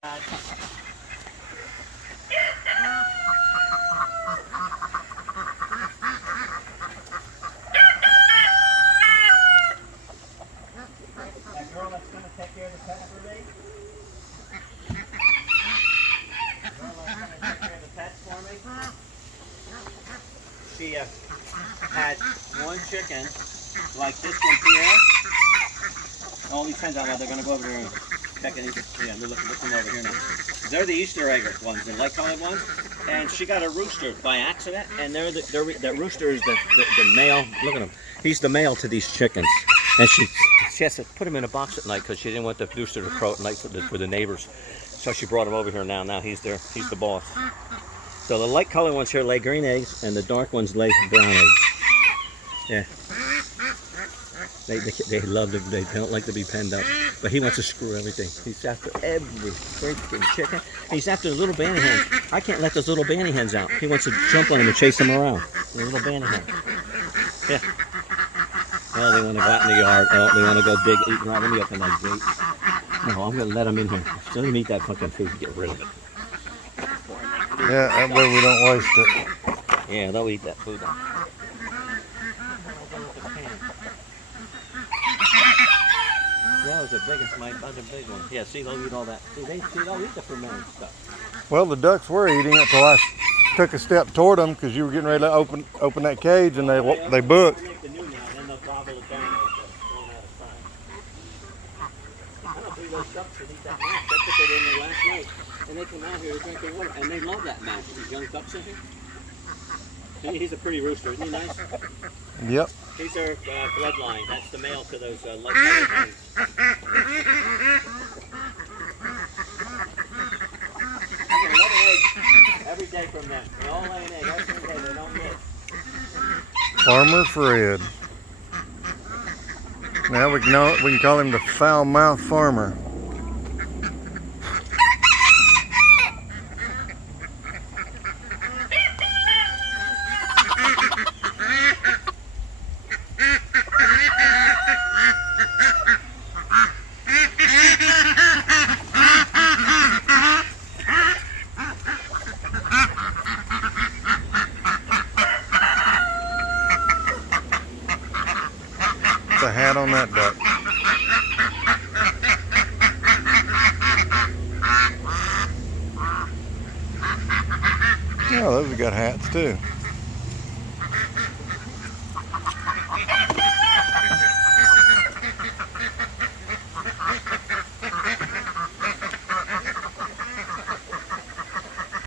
That girl that's going to take care of the pets for me? Girl that's going to take care of the pets for me? She had one chicken, like this one here. All these hens out there, they're going to go over there and check it. Yeah, they're looking over here now. They're the Easter egg ones, the light-colored ones. And she got a rooster by accident, and that rooster is the male. Look at him. He's the male to these chickens. And she has to put him in a box at night because she didn't want the rooster to crow at night for the neighbors. So she brought him over here now. Now he's the boss. So the light-colored ones here lay green eggs, and the dark ones lay brown eggs. Yeah. They love them. They don't like to be penned up. But he wants to screw everything. He's after every freaking chicken. He's after the little banty hens. I can't let those little banty hens out. He wants to jump on them and chase them around. The little banty hen. Yeah. Oh, they want to go out in the yard. Oh, they want to go dig. Let me open that gate. No, I'm going to let them in here. Let him eat that fucking food and get rid of it. Yeah, that way we don't waste it. Yeah, they'll eat that food. That was the biggest, my other big one. Yeah, see, they'll eat all that. See, they'll eat the fermented stuff. Well, the ducks were eating it till I took a step toward them because you were getting ready to open that cage and they booked. Make the new now, then they'll gobble it down like going out of sight. I don't believe those ducks would eat that mouse. That's what they did in there last night. And they come out here to drink their water, and they love that mouse. These young ducks in here. He's a pretty rooster, isn't he nice? Yep. These are bloodline. That's the male to those light-colored hens. I get 11 eggs every day from them. They all lay an egg every day. They don't miss. Farmer Fred. Now we can call him the foul-mouthed farmer. The hat on that duck. Oh, those have got hats too.